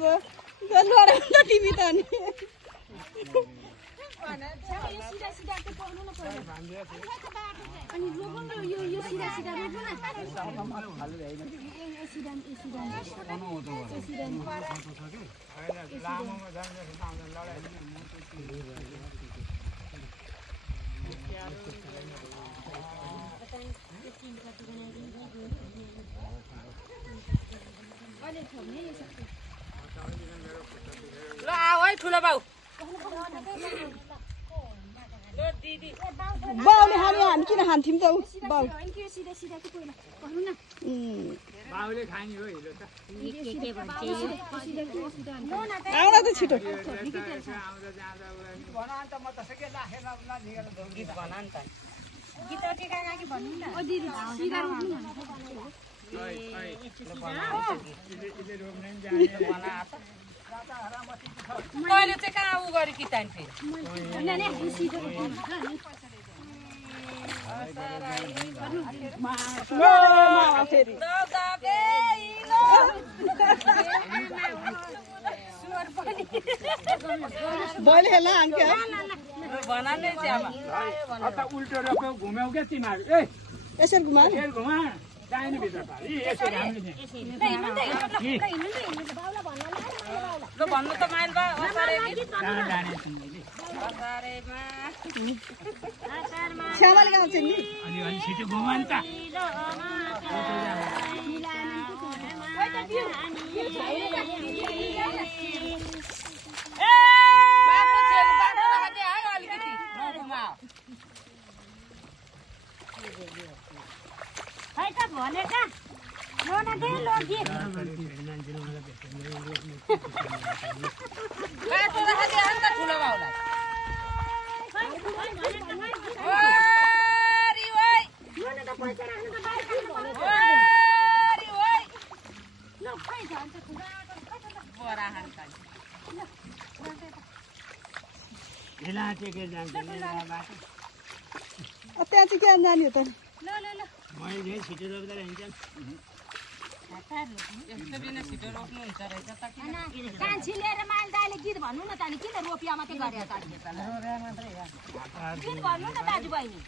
लडे त टिभी त नि अनि रोप्नु न यो सिधा सिधा रोप्नु न ल आऊ है ठुलो बाउ बाउले हामी किन खान्थ्यौँ त बाउ बाउले खाने हो हिलो त आउन त छिटो मैले चाहिँ कहाँ उ गरेँ कि तान फेरि बैले हेला हान्क्यो भना नै चाहिँ अता उल्टो रोक्यो घुम्यौ क्या तिमीहरू ए यसरी घुमा यसरी घुमा जाने भित्र पाली यसरी हामीले ल भन्नु त माइल बा कहाँ जाने तिमीले श्यामाले गाउँछ नि अलि छिटो घुमा नि त भनेका लोना दे लोगी बाटो राखा दे अन्त ठुलो बाउलाई ओरी ओइ लोना त पैसा राख्नु त बाहिर ओरी ओइ ल पैसा अन्त बरा हान्छ हेला टेके जान्छ बाटो त्यहाँ चाहिँ के जाने हो त ल ल ल मैले छिटो रोप्दा हुन्छ यस्तो बिना छिटो रोप्नुहुन्छ रहेछ त कान्छी लिएर माइल दाइले गीत भन्नु न त अनि किन रोपिया मात्रै गरे त गीत भन्नु न दाजुबहिनी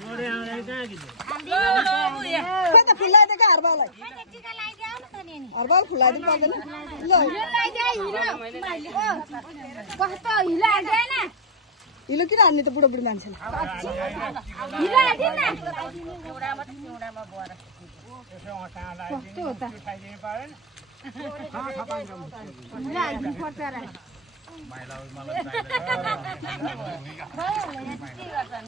नोरे आउँदै कहाँ गयो खोइ त फुलाइदिएको हरबालाई टिका लगाइदिए आउनु त नि हरबाल फुलाइदिनु पर्दैन ल कस्तो हिलो हाल्दैन हिलो किन हान्ने त बुढो बुढी मान्छेले हिलो हाल्दिन न कस्तो हो त खाइदिनु परेन हिलो हाल्दिनु पर्छ र